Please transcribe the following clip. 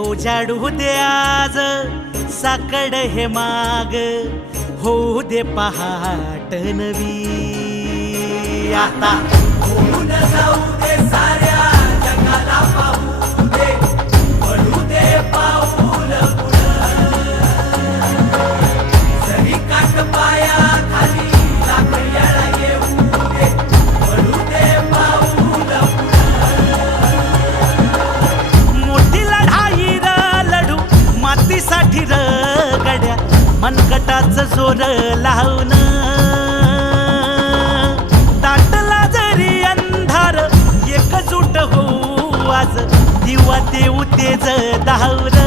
उजाडू दे आज साकड हे माग, होऊ दे पहाट नवी. आता होऊन जाऊ दे साऱ्या जगाला पाहू दे, पडू दे पाऊल पुढं. जरी काट पाया खाली लाख येळा येऊ दे, पडू दे पाऊल पुढं. मोठी लढाई र लढू मातीसाठी र गड्या, मनगटाच जोर लावून. दाटला जरी अंधार एकजूट होऊ आज, दिवा देऊ तेज धावून.